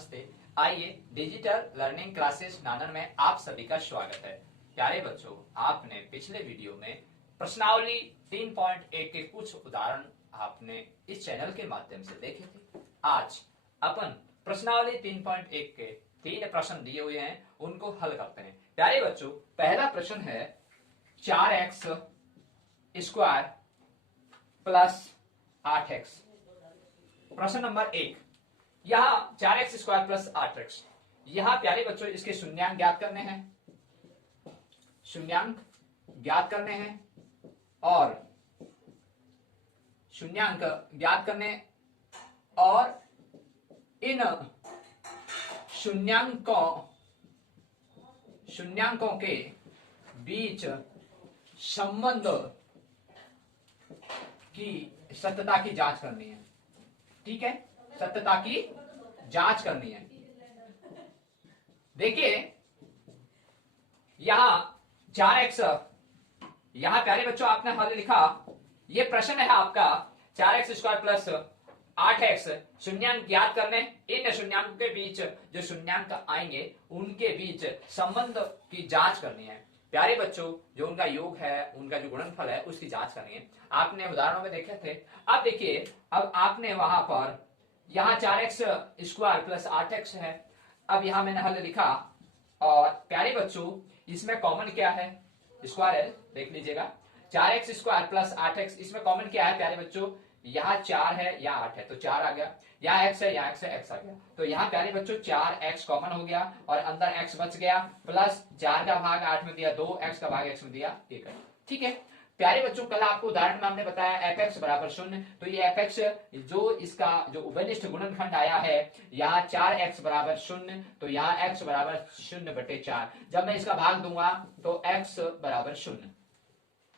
नमस्ते। आइए digital learning classes नानन में आप सभी का स्वागत है। प्यारे बच्चों, आपने पिछले वीडियो में प्रश्नावली 3.1 के कुछ उदाहरण आपने इस चैनल के माध्यम से देखे थे। आज अपन प्रश्नावली 3.1 के 3 प्रश्न दिए हुए हैं, उनको हल करते हैं। प्यारे बच्चों, पहला प्रश्न है 4x स्क्वायर प्लस 8x। प्रश्न नंबर 1, यहाँ 4x स्क्वायर प्लस 8x, यहाँ प्यारे बच्चों इसके शून्यांक ज्ञात करने हैं, शून्यांक ज्ञात करने हैं और शून्यांक ज्ञात करने और इन शून्यांकों के बीच संबंध की सत्यता की जांच करनी है। ठीक है, सत्यता की जांच करनी है। देखिए यहां 4x, यहां प्यारे बच्चों आपने हल लिखा, ये प्रश्न है आपका 4x स्क्वायर प्लस 8x, शून्यांक ज्ञात करने, इन शून्यांक के बीच जो शून्यांक आएंगे उनके बीच संबंध की जांच करनी है। प्यारे बच्चों, जो उनका योग है, उनका जो गुणनफल है, उसकी जांच करनी है। आपने उदाहरणों में देखे थे। अब देखिए, अब आपने वहां पर यहाँ 4x स्क्वायर प्लस 8x है। अब यहां मैंने हल लिखा और प्यारे बच्चों इसमें कॉमन क्या है, स्क्वायर है, देख लीजिएगा। 4x स्क्वायर प्लस 8x, इसमें कॉमन क्या है प्यारे बच्चों, यहाँ 4 है, यहाँ 8 है, तो 4 आ गया। यहाँ x है, यहाँ x है, x आ गया। तो यहाँ प्यारे बच्चों 4x कॉमन हो गया और अंदर x बच गया, प्लस 4 का भाग 8 में दिया 2, x का भाग x में दिया 1। ठीक है प्यारे बच्चों, कल आपको उदाहरण में हमने बताया fx बराबर 0, तो ये fx जो इसका जो उभयनिष्ठ गुणनखंड आया है, यहाँ 4x बराबर 0, तो यहाँ x बराबर 0/4। जब मैं इसका भाग दूंगा तो x बराबर 0।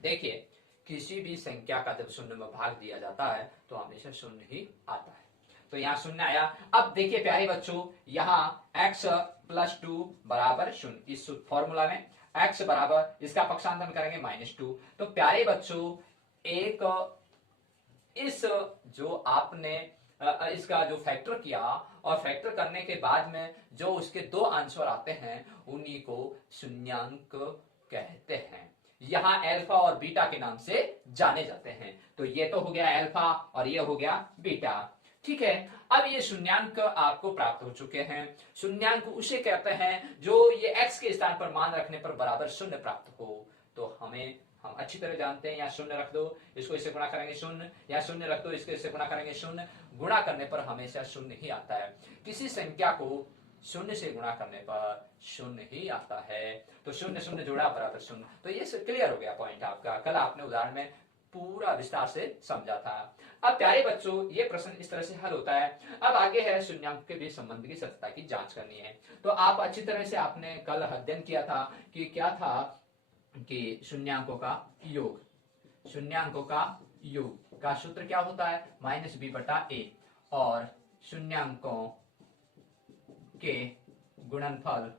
देखिए किसी भी संख्या का जब 0 में भाग दिया जाता है तो हमेशा 0 ही आता है, तो यहाँ 0 आया। अब देखिए प्यारे बच्चों, यहाँ x प्लस 2 बराबर 0, इस फॉर्मूला में x बराबर, इसका पक्षांतरण करेंगे -2। तो प्यारे बच्चों एक इस जो आपने इसका जो फैक्टर किया और फैक्टर करने के बाद में जो उसके 2 आंसर आते हैं उन्हीं को शून्यांक कहते हैं। यहाँ अल्फा और बीटा के नाम से जाने जाते हैं। तो ये तो हो गया अल्फा और ये हो गया बीटा। ठीक है, अब ये शून्यांक आपको प्राप्त हो चुके हैं। शून्यांक उसे कहते हैं जो ये x के स्थान पर मान रखने पर बराबर 0 प्राप्त हो। तो हम अच्छी तरह जानते हैं, यहाँ 0 रख दो, इसको इससे गुणा करेंगे 0, यहाँ 0 रख दो, इसको इससे गुणा करेंगे 0। गुणा करने पर हमेशा 0 ही आता है। किसी संख्या को 0 से गुणा करने पर 0 ही आता है। तो 0 0 जोड़ा बराबर 0। तो ये क्लियर हो गया पॉइंट आपका, कल आपने उदाहरण में पूरा विस्तार से समझा था। अब प्यारे बच्चों ये प्रश्न इस तरह से हल होता है। अब आगे है शून्यांक के बीच संबंध की सत्यता की जांच करनी है। तो आप अच्छी तरह से आपने कल अध्ययन किया था कि क्या था कि शून्यांकों का योग, शून्यांकों का योग का सूत्र क्या होता है, -b/a, और शून्यांकों के गुणनफल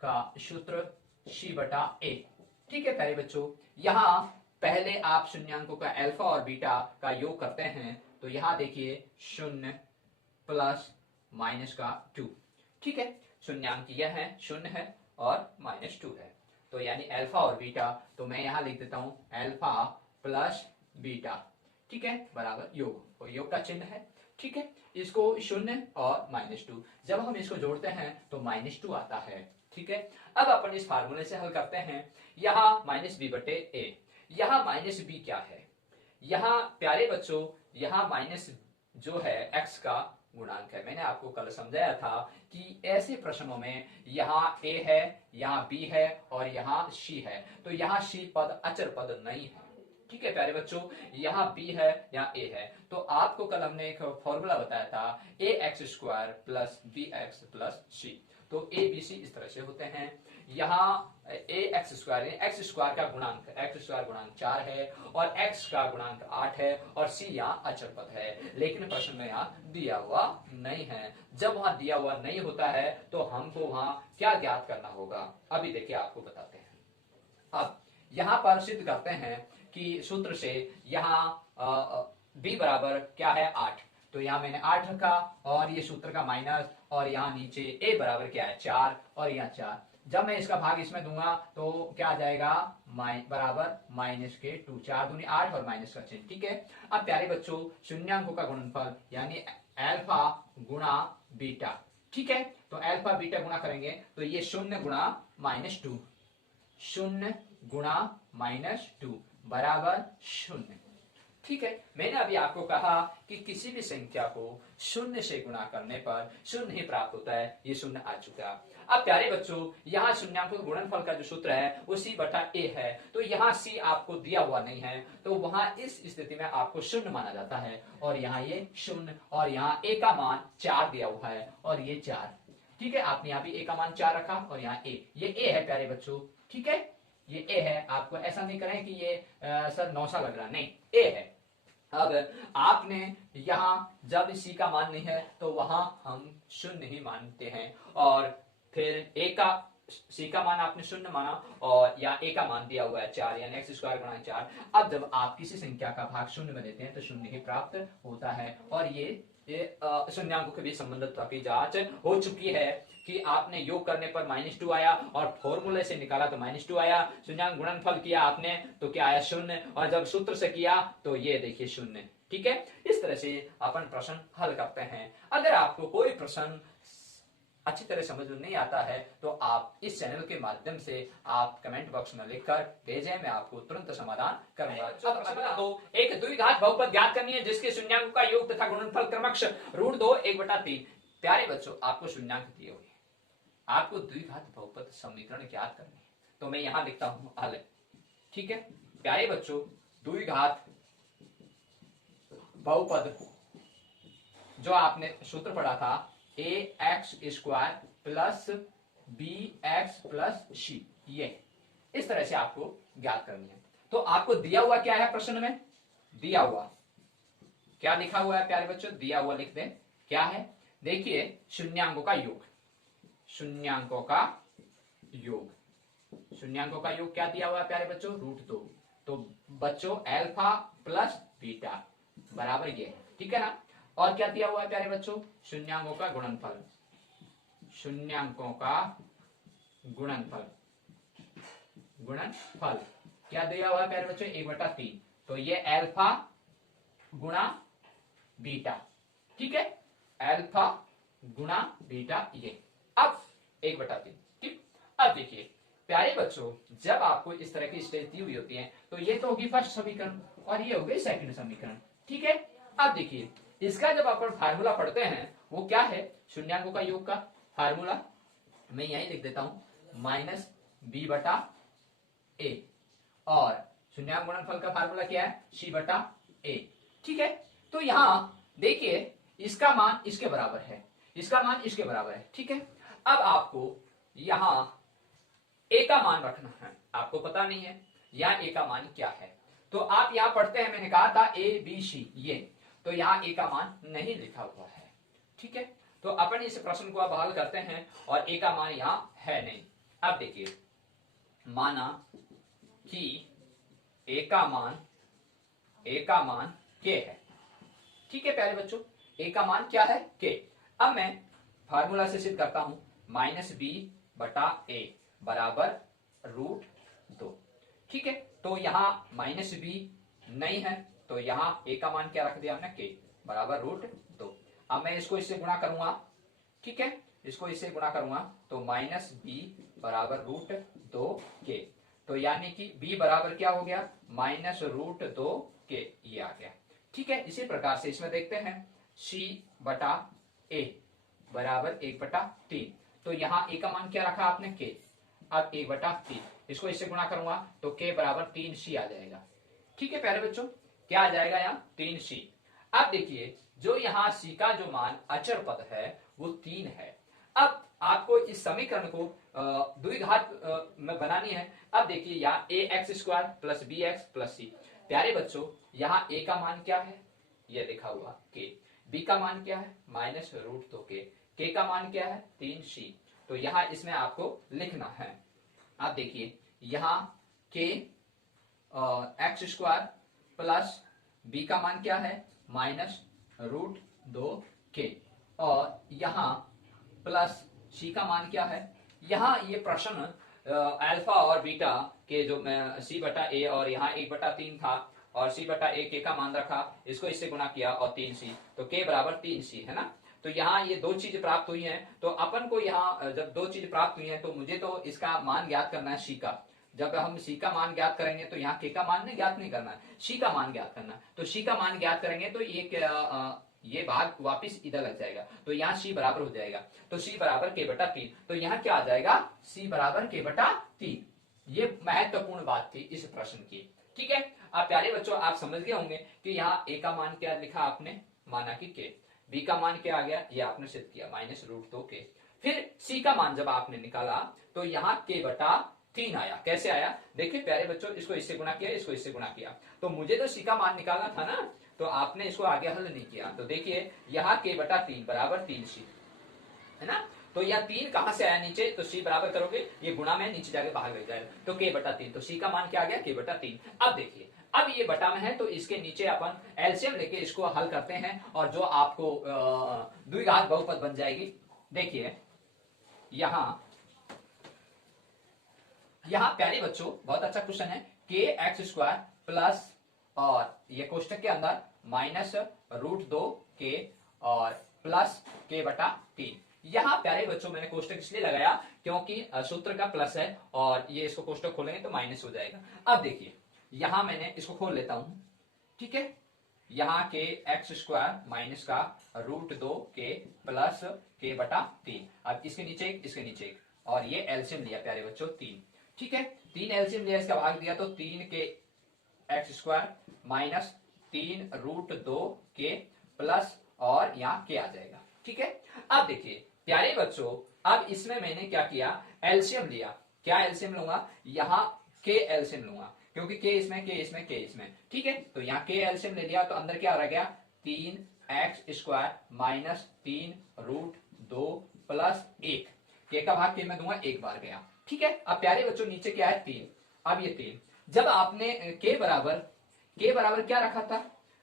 का सूत्र c/a। ठीक है प्यारे बच्चों, यहां पहले आप शून्यांकों का अल्फा और बीटा का योग करते हैं। तो यहां देखिए 0 प्लस माइनस का 2। ठीक है, शून्यांक यह है, 0 है और -2 है, तो यानी अल्फा और बीटा। तो मैं यहां लिख देता हूं अल्फा प्लस बीटा, ठीक है, बराबर योग, और योग का चिन्ह है। ठीक है, इसको 0 और -2, जब हम इसको जोड़ते हैं तो -2 आता है। ठीक है, अब अपन इस फार्मूले से हल करते हैं। यहाँ -b/a, यहाँ -b क्या है, यहाँ प्यारे बच्चों यहाँ माइनस जो है x का गुणांक है। मैंने आपको कल समझाया था कि ऐसे प्रश्नों में यहाँ a है, यहाँ b है और यहाँ c है, तो यहाँ c पद अचर पद नहीं है। ठीक है प्यारे बच्चों, यहाँ b है, यहाँ a है, तो आपको कल हमने एक फॉर्मूला बताया था ax² plus bx plus c। तो a b c इस तरह से होते हैं। यहाँ ax² का गुणांक, x² गुणांक 4 है और x का गुणांक 8 है और c यहाँ अचर पद है, लेकिन प्रश्न में यहाँ दिया हुआ नहीं है। जब वहां दिया हुआ नहीं होता है तो हमको वहां क्या ज्ञात करना होगा, अभी देखिए आपको बताते हैं। अब यहाँ पर सिद्ध करते हैं कि सूत्र से यहाँ b बराबर क्या है 8, तो यहाँ मैंने 8 रखा और ये सूत्र का माइनस और यहाँ नीचे ए बराबर क्या है 4 और यहाँ 4। जब मैं इसका भाग इसमें दूंगा तो क्या आ जाएगा बराबर -2, 4 दूनी 8 और माइनस का चिन्ह। ठीक है, अब प्यारे बच्चों शून्यांकों का गुणनफल यानी अल्फा गुणा बीटा। ठीक है, तो अल्फा बीटा गुणा करेंगे तो ये 0 गुणा -2, 0 गुणा -2 बराबर 0। ठीक है, मैंने अभी आपको कहा कि किसी भी संख्या को 0 से गुणा करने पर 0 ही प्राप्त होता है, ये 0 आ चुका। अब प्यारे बच्चों यहाँ शून्यांकों गुणनफल का जो सूत्र है वो c बटा a है, तो यहाँ c आपको दिया हुआ नहीं है, तो वहां इस स्थिति में आपको 0 माना जाता है और यहाँ ये 0 और यहाँ a का मान 4 दिया हुआ है और ये 4। ठीक है, आपने यहाँ भी a का मान 4 रखा और यहाँ a, ये a है प्यारे बच्चों। ठीक है, ये a है, आपको ऐसा नहीं करें कि ये सर 9 सा लग रहा, नहीं a है। अब आपने यहाँ जब c का मान नहीं है तो वहां हम 0 ही मानते हैं और फिर a का c का मान आपने 0 माना और या a का मान दिया हुआ है 4 यानी x स्क्वायर गुणा 4। अब जब आप किसी संख्या का भाग 0 में देते हैं तो 0 ही प्राप्त होता है और ये शून्यांकों के बीच संबंधता की जांच हो चुकी है कि आपने योग करने पर -2 आया और फॉर्मूले से निकाला तो -2 आया, शून्यांक गुणनफल किया आपने तो क्या आया 0 और जब सूत्र से किया तो ये देखिए 0। ठीक है, इस तरह से अपन प्रश्न हल करते हैं। अगर आपको कोई प्रश्न अच्छी तरह समझ में नहीं आता है तो आप इस चैनल के माध्यम से आप कमेंट बॉक्स में लिखकर भेजें, मैं आपको तुरंत समाधान करूंगा। अब अगला तो एक द्विघात बहुपद ज्ञात करनी है जिसके शून्यांकों का योग तथा गुणनफल क्रमश √2 1/3। प्यारे बच्चों आपको शून्यांक दिए हुए, आपको द्विघात बहुपद समीकरण ज्ञात करनी है, तो मैं यहां लिखता हूं हल। ठीक है प्यारे बच्चों, द्विघात बहुपद जो आपने सूत्र पढ़ा था ax² plus bx plus c, ये इस तरह से आपको ज्ञात करनी है। तो आपको दिया हुआ क्या है प्रश्न में, दिया हुआ क्या लिखा हुआ है प्यारे बच्चों, दिया हुआ लिख दें क्या है, देखिए शून्यांकों का योग, शून्यांकों का योग, शून्यांकों का योग क्या दिया हुआ है प्यारे बच्चों √2। तो बच्चों अल्फा प्लस बीटा बराबर ये, ठीक है ना। और क्या दिया हुआ है प्यारे बच्चों, शून्यांकों का गुणनफल, शून्यांकों का गुणनफल, गुणनफल क्या दिया हुआ है प्यारे बच्चों 1/3। तो ये अल्फा गुणा बीटा, ठीक है, अल्फा गुणा बीटा ये, अब 1/3। ठीक, अब देखिए प्यारे बच्चों जब आपको इस तरह की स्टेज दी हुई होती है तो ये तो होगी फर्स्ट समीकरण और ये हो गई सेकंड समीकरण। ठीक है, अब देखिए इसका जब अपन फार्मूला पढ़ते हैं वो क्या है, शून्यांकों का योग का फार्मूला मैं यही लिख देता हूं -b/a और शून्यांक गुणनफल का फार्मूला क्या है c/a। ठीक है, तो यहां देखिए इसका मान इसके बराबर है, इसका मान इसके बराबर है। ठीक है, अब आपको यहां a का मान रखना है, आपको पता नहीं है यहाँ a का मान क्या है, तो आप यहां पढ़ते हैं मैंने कहा था a b c ये, तो यहाँ a का मान नहीं लिखा हुआ है। ठीक है, तो अपन इस प्रश्न को अब हल करते हैं और a का मान यहाँ है नहीं। अब देखिए माना कि a का मान k है। ठीक है प्यारे बच्चों, a का मान क्या है k। अब मैं फार्मूला से सिद्ध करता हूं -b/a बराबर √2। ठीक है, तो यहाँ -b नहीं है तो यहाँ a का मान क्या रख दिया हमने k बराबर √2। अब मैं इसको इससे गुणा करूंगा, ठीक है, इसको इससे गुणा करूंगा तो -b बराबर √2k, तो यानी कि b बराबर क्या हो गया -√2k, ये आ गया। ठीक है, इसी प्रकार से इसमें देखते हैं c/a बराबर 1/3, तो यहाँ a का मान क्या रखा आपने k, अब 1/3 इसको इससे गुणा करूंगा तो k बराबर 3c आ जाएगा। ठीक है प्यारे बच्चों, क्या आ जाएगा यहाँ 3c। अब देखिए जो यहाँ c का जो मान अचर पद है वो 3 है। अब आपको इस समीकरण को द्विघात में बनानी है। अब देखिए यहाँ ax² plus bx plus c, प्यारे बच्चों यहाँ a का मान क्या है ये लिखा हुआ k, b का मान क्या है -√2k, k का मान क्या है 3c, तो यहाँ इसमें आपको लिखना है। आप देखिए यहाँ k x² प्लस b का मान क्या है -√2k और यहाँ प्लस सी का मान क्या है। यहाँ ये प्रश्न अल्फा और बीटा के जो सी बटा ए और यहाँ 1/3 था और सी बटा ए के का मान रखा, इसको इससे गुणा किया और 3c, तो के बराबर 3c है ना। तो यहाँ ये दो चीज प्राप्त हुई हैं, तो अपन को यहाँ जब दो चीज प्राप्त हुई हैं तो मुझे तो इसका मान ज्ञात करना है सी का। जब हम सी का मान ज्ञात करेंगे तो यहाँ के का मान नहीं ज्ञात नहीं करना है, सी का मान ज्ञात करना है। तो सी का मान ज्ञात करेंगे तो ये भाग वापिस इधर लग जाएगा, तो यहाँ सी बराबर हो जाएगा, तो सी बराबर के बटा 3। तो यहाँ क्या आ जाएगा, सी बराबर के बटा 3। ये महत्वपूर्ण बात थी इस प्रश्न की। ठीक है, आप प्यारे बच्चों आप समझ गए होंगे कि यहाँ ए का मान क्या लिखा आपने, माना कि के। बी का मान क्या आ गया, ये आपने सिद्ध किया -√2 के। फिर सी का मान जब आपने निकाला तो यहाँ के बटा 3 आया। कैसे आया, देखिए प्यारे बच्चों, इसको इससे गुणा किया, इसको इससे गुणा किया, तो मुझे तो सी का मान निकालना था ना, तो आपने इसको आगे हल नहीं किया। तो देखिए यहाँ के बटा 3 बराबर 3c है ना। तो यह 3 कहां से आया नीचे, तो c बराबर करोगे, ये गुणा में नीचे जाके बाहर लग जाएगा, तो के बटा 3, तो c का मान क्या आ गया, के बटा 3। अब देखिए, अब ये बटा में है तो इसके नीचे अपन एलसीएम लेके इसको हल करते हैं और जो आपको द्विघात बहुपद बन जाएगी। देखिए यहाँ प्यारे बच्चों बहुत अच्छा क्वेश्चन है, के एक्स स्क्वायर प्लस और ये कोष्टक के अंदर -√2 के और प्लस के बटा 3। यहाँ प्यारे बच्चों मैंने कोष्टक इसलिए लगाया क्योंकि सूत्र का प्लस है और ये इसको कोष्टक खोलेंगे तो माइनस हो जाएगा। अब देखिए यहाँ मैंने इसको खोल लेता हूं, ठीक है, यहाँ के एक्स स्क्वायर माइनस का √2 के प्लस के बटा 3। अब इसके नीचे एक, इसके नीचे एक, और ये एलसीएम लिया प्यारे बच्चों 3। ठीक है, 3 एलसीएम लिया, इसका भाग दिया, तो 3 के एक्स स्क्वायर माइनस 3√2 के प्लस और यहाँ के आ जाएगा। ठीक है, अब देखिए प्यारे बच्चों, अब इसमें मैंने क्या किया, एलसीएम लिया। क्या एलसीएम लूंगा, यहाँ के एलसीएम लूंगा, क्योंकि के इसमें, के इसमें, के इसमें। ठीक है, तो यहाँ के एलसीएम ले लिया, तो अंदर क्या रह गया, 3x स्क्वायर माइनस 3√2 प्लस 1। के का भाग के में दूंगा, एक बार गया। ठीक है, अब प्यारे बच्चों नीचे क्या है, 3। अब ये 3, जब आपने के बराबर क्या रखा था,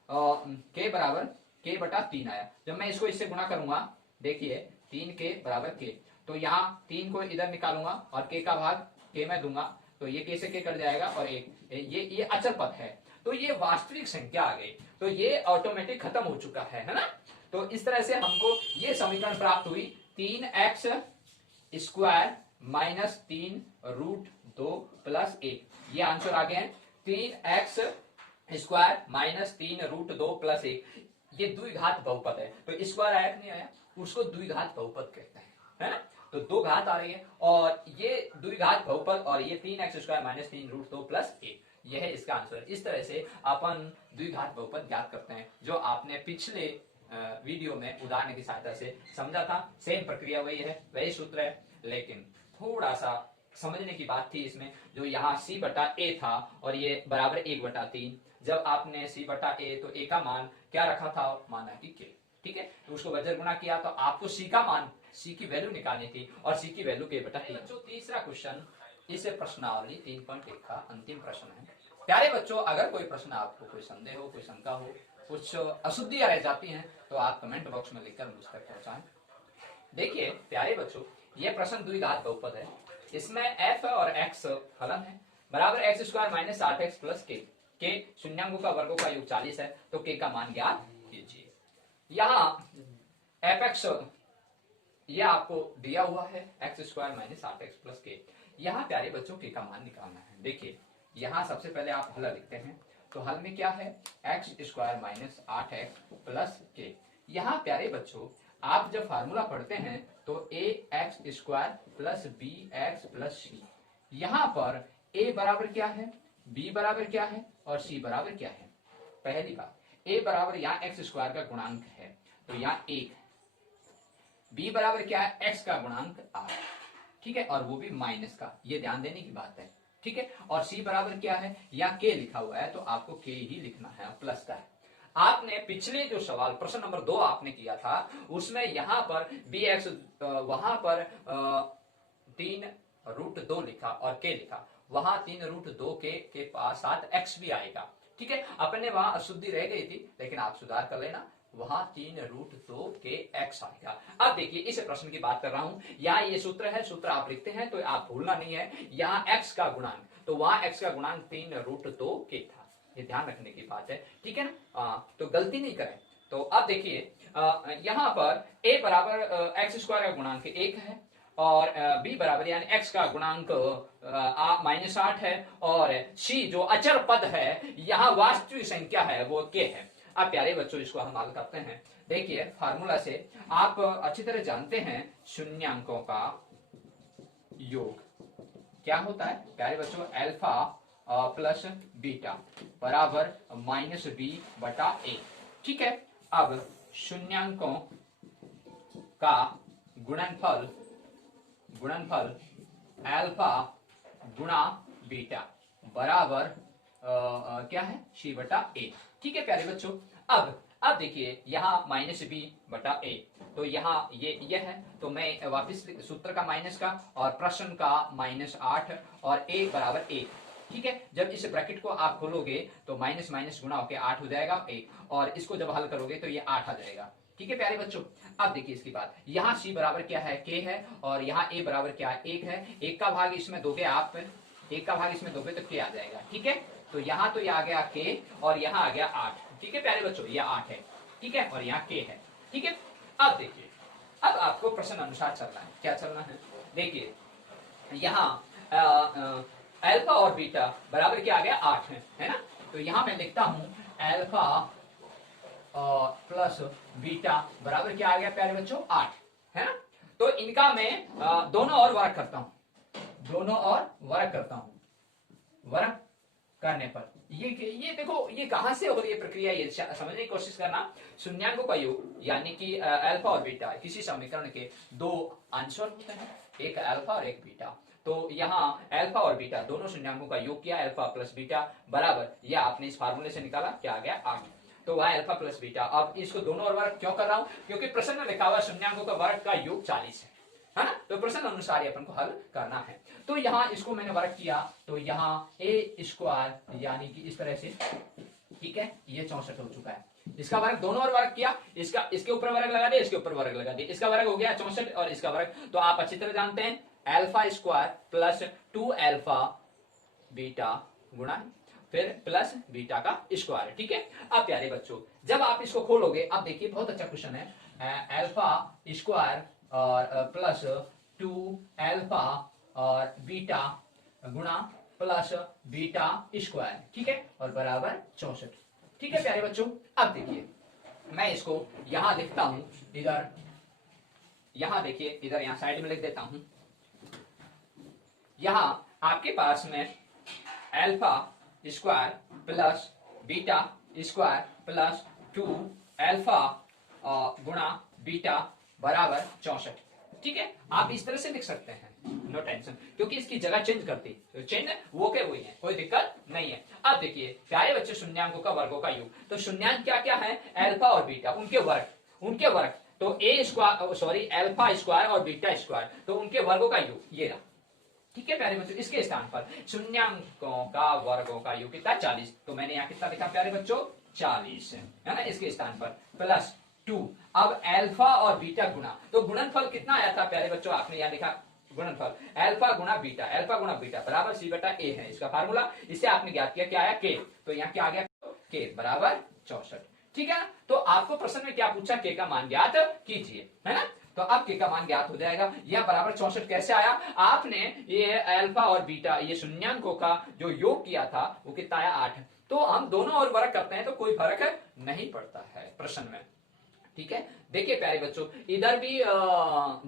के बराबर के बटा 3 आया। जब मैं इसको इससे गुणा करूंगा, देखिए 3 के बराबर के, तो यहाँ 3 को इधर निकालूंगा और के का भाग के में दूंगा, तो ये के से के कट जाएगा और एक ये अचर पद है, तो ये वास्तविक संख्या आ गई, तो ये ऑटोमेटिक खत्म हो चुका है ना। तो इस तरह से हमको ये समीकरण प्राप्त हुई, 3x स्क्वायर माइनस 3√2 प्लस 1। ये आंसर आ गए हैं, 3x स्क्वायर माइनस 3√2 प्लस 1। ये द्विघात बहुपद है, तो स्क्वायर आया नहीं आया, उसको द्विघात बहुपद कहते हैं, है ना। तो 2 घात आ रही है और ये द्विघात बहुपद, और ये 3x स्क्वायर माइनस 3√2 प्लस 1, यह है इसका आंसर। इस तरह से अपन द्विघात बहुपद ज्ञात करते हैं, जो आपने पिछले वीडियो में उदाहरण की सहायता से समझा था। सेम प्रक्रिया वही है, वही सूत्र है, लेकिन थोड़ा सा समझने की बात थी इसमें, जो यहाँ c बटा a था और ये बराबर 1/3। जब आपने c बटा a, तो a का मान क्या रखा था, माना कि k। ठीक है, तो उसको वजर गुणा किया, तो आपको c का मान, c की वैल्यू निकालनी थी, और c की वैल्यू के बटा 3। जो तीसरा क्वेश्चन इस प्रश्नावली 3.1 का अंतिम प्रश्न है। प्यारे बच्चों, अगर कोई प्रश्न आपको, कोई संदेह हो, कोई शंका हो, कुछ अशुद्धियां रह जाती हैं, तो आप कमेंट बॉक्स में लिखकर मुझ तक पहुंचाएं। देखिए प्यारे बच्चों, यह प्रश्न द्विघात बहुपद है, इसमें f और x फलन है, बराबर x square minus 8x plus के शून्यांकों का वर्गों का योग 40 है, तो k का मान ज्ञात कीजिए। यहाँ fx ये आपको दिया हुआ है, x square minus 8x plus के। यहाँ प्यारे बच्चों के का मान निकालना है। देखिए यहाँ सबसे पहले आप हल लिखते हैं, तो हल में क्या है, x square minus 8x plus के। यहाँ प्यारे बच्चों आप जब फार्मूला पढ़ते हैं तो ax square plus bx plus c, यहाँ पर a बराबर क्या है, b बराबर क्या है और c बराबर क्या है। पहली बात, a बराबर यहाँ एक्स स्क्वायर का गुणांक है, तो यहाँ 1, b बराबर क्या है, x का गुणांक r, ठीक है, और वो भी माइनस का, ये ध्यान देने की बात है। ठीक है, और c बराबर क्या है, यहाँ k लिखा हुआ है, तो आपको k ही लिखना है, प्लस का है। आपने पिछले जो सवाल प्रश्न नंबर 2 आपने किया था, उसमें यहाँ पर bx वहां पर 3√2 लिखा और k लिखा, वहां 3√2 के पास साथ x भी आएगा। ठीक है, अपने वहां अशुद्धि रह गई थी, लेकिन आप सुधार कर लेना, वहां 3√2 के x आएगा। अब देखिए इस प्रश्न की बात कर रहा हूं, यहाँ ये सूत्र है, सूत्र आप लिखते हैं तो आप भूलना नहीं है, यहाँ x का गुणांक, तो वहां x का गुणांक 3√2 के था, ये ध्यान रखने की बात है, ठीक है ना। तो गलती नहीं करें। तो अब देखिए यहाँ पर a बराबर एक्स स्क्वायर का गुणांक 1 है, और b बराबर यानी x का गुणांक -8 है, और c जो अचर पद है यहाँ वास्तविक संख्या है वो k है। अब प्यारे बच्चों इसको हम हल करते हैं। देखिए फार्मूला से आप अच्छी तरह जानते हैं शून्यांकों का योग क्या होता है प्यारे बच्चों, अल्फा प्लस बीटा बराबर -b/a, ठीक है। अब शून्यांकों का गुणनफल अल्फा गुणा बीटा बराबर क्या है c/a, ठीक है प्यारे बच्चों। अब देखिए यहाँ -b/a, तो यहाँ ये है, तो मैं वापस सूत्र का माइनस का और प्रश्न का -8 और a बराबर 1, ठीक है। जब इस ब्रैकेट को आप खोलोगे तो माइनस माइनस गुणा होकर 8 हो जाएगा 1, और इसको जब हल करोगे तो ये 8 आ जाएगा, ठीक है प्यारे बच्चों। अब देखिए इसकी बात, यहाँ c बराबर क्या है k है, और यहाँ a बराबर क्या है 1 है, 1 का भाग इसमें दोगे आप, 1 का भाग इसमें दोगे तो k आ जाएगा, ठीक है। तो यहाँ तो ये आ गया k और यहाँ आ गया 8, ठीक है प्यारे बच्चों, ये 8 है, ठीक है, और यहाँ k है, ठीक है। अब देखिए अब आपको प्रश्न अनुसार चलना है, क्या चलना है, देखिए यहाँ अल्फा और बीटा बराबर क्या आ गया 8 है ना। तो यहाँ मैं लिखता हूँ अल्फा प्लस बीटा बराबर क्या आ गया प्यारे बच्चों 8, है ना। तो इनका मैं दोनों ओर वर्ग करता हूँ, वर्ग करने पर ये देखो ये कहां से हो रही है प्रक्रिया, ये समझने की कोशिश करना। शून्यांकों का योग यानी कि अल्फा और बीटा किसी समीकरण के दो आंसर होते हैं, एक अल्फा और एक बीटा। तो यहाँ अल्फा और बीटा दोनों शून्यांकों का योग किया, अल्फा प्लस बीटा बराबर, यह आपने इस फार्मूले से निकाला, क्या आ गया 8। तो वह अल्फा प्लस बीटा। अब इसको दोनों ओर वर्ग क्यों कर रहा हूं, क्योंकि प्रश्न में लिखा हुआ शून्यांकों का वर्ग का योग 40 है ना। तो प्रश्न अनुसार ही अपन को हल करना है। तो यहाँ इसको मैंने वर्ग किया, तो यहाँ a स्क्वायर यानी कि इस तरह से, ठीक है, ये 64 हो चुका है। इसका वर्ग दोनों ओर वर्ग किया, इसका इसके ऊपर वर्ग लगा दिया, इसके ऊपर वर्ग लगा दिया, इसका वर्ग हो गया 64 और इसका वर्ग। तो आप अच्छी तरह जानते हैं alpha square plus 2 alpha beta गुणा फिर प्लस बीटा का स्क्वायर, ठीक है। अब प्यारे बच्चों जब आप इसको खोलोगे, अब देखिए बहुत अच्छा क्वेश्चन है, अल्फा स्क्वायर और प्लस 2 अल्फा और बीटा गुणा प्लस बीटा स्क्वायर, ठीक है, और बराबर 64, ठीक है प्यारे बच्चों। अब देखिए मैं इसको यहां लिखता हूं, इधर यहां देखिए, इधर यहां साइड में लिख देता हूं। यहां आपके पास में alpha square plus beta square plus 2 alpha गुणा बीटा बराबर 64, ठीक है। आप इस तरह से लिख सकते हैं, नो टेंशन, क्योंकि इसकी जगह चेंज करती, तो चिन्ह वो के वही है, कोई दिक्कत नहीं है। अब देखिए प्यारे बच्चे शून्यांकों का वर्गों का योग, तो शून्यांक क्या क्या है, अल्फा और बीटा, उनके वर्ग, तो ए स्क्वायर सॉरी अल्फा स्क्वायर और बीटा स्क्वायर, तो उनके वर्गों का योग ये रहा, ठीक है प्यारे बच्चों। इसके स्थान पर शून्यांकों का वर्गों का योग कितना 40, तो मैंने यहाँ कितना लिखा प्यारे बच्चों 40, है ना। इसके स्थान पर प्लस 2, अब अल्फा और बीटा गुणा, तो गुणनफल कितना आया था प्यारे बच्चों, आपने यहाँ लिखा गुणनफल अल्फा गुणा बीटा बराबर c/a है इसका फार्मूला, इससे आपने ज्ञात किया क्या आया k, तो यहाँ क्या आ गया k बराबर 64, ठीक है ना। तो आपको प्रश्न में क्या पूछा, k का मान ज्ञात कीजिए, है ना। तो अब k का मान ज्ञात हो जाएगा, यह बराबर 64 कैसे आया, आपने ये अल्फा और बीटा ये शून्यांकों का जो योग किया था वो कितना आया 8, तो हम दोनों ओर वर्ग करते हैं तो कोई फर्क नहीं पड़ता है प्रश्न में, ठीक है। देखिए प्यारे बच्चों इधर भी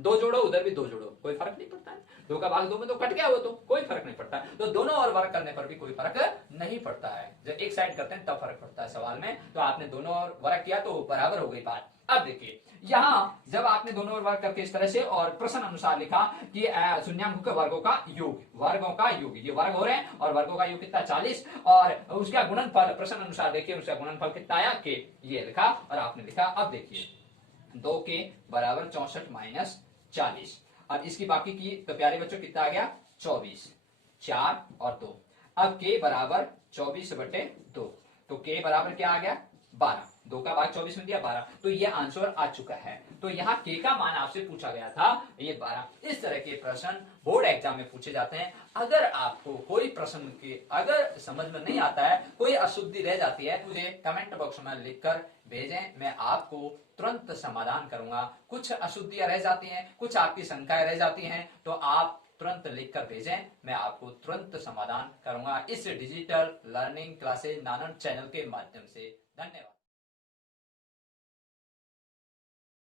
2 जोड़ो उधर भी 2 जोड़ो, कोई फर्क नहीं पड़ता है, 2 का भाग 2 में तो कट गया, वो तो कोई फर्क नहीं पड़ता है। तो दोनों ओर वर्ग करने पर भी कोई फर्क नहीं पड़ता है, जब एक साइड करते हैं तब फर्क पड़ता है सवाल में। तो आपने दोनों ओर वर्ग किया तो बराबर हो गई बात। अब देखिए यहाँ जब आपने दोनों ओर वर्ग करके इस तरह से और प्रश्न अनुसार लिखा कि शून्यांकों के वर्गों का योग, ये वर्ग हो रहे हैं और वर्गों का योग कितना 40, और उसका गुणनफल प्रश्न अनुसार देखिए उसका गुणनफल कितना आया k, ये लिखा और आपने लिखा। अब देखिए 2k बराबर 64 माइनस 40, अब इसकी बाकी की तो प्यारे बच्चों कितना आ गया 24, 4 और 2, अब k बराबर 24/2, तो k बराबर क्या आ गया 12, 2 का भाग 24 में दिया 12, तो ये आंसर आ चुका है। तो यहाँ के का मान आपसे पूछा गया था ये 12। इस तरह के प्रश्न बोर्ड एग्जाम में पूछे जाते हैं। अगर आपको कोई प्रश्न के अगर समझ में नहीं आता है, कोई अशुद्धि रह जाती है, मुझे कमेंट बॉक्स में लिखकर भेजें, मैं आपको तुरंत समाधान करूंगा। कुछ अशुद्धियां रह जाती हैं, कुछ आपकी शंकाएं रह जाती हैं, तो आप तुरंत लिखकर भेजें, मैं आपको तुरंत समाधान करूंगा इस डिजिटल लर्निंग क्लासेज नानन चैनल के माध्यम से। धन्यवाद।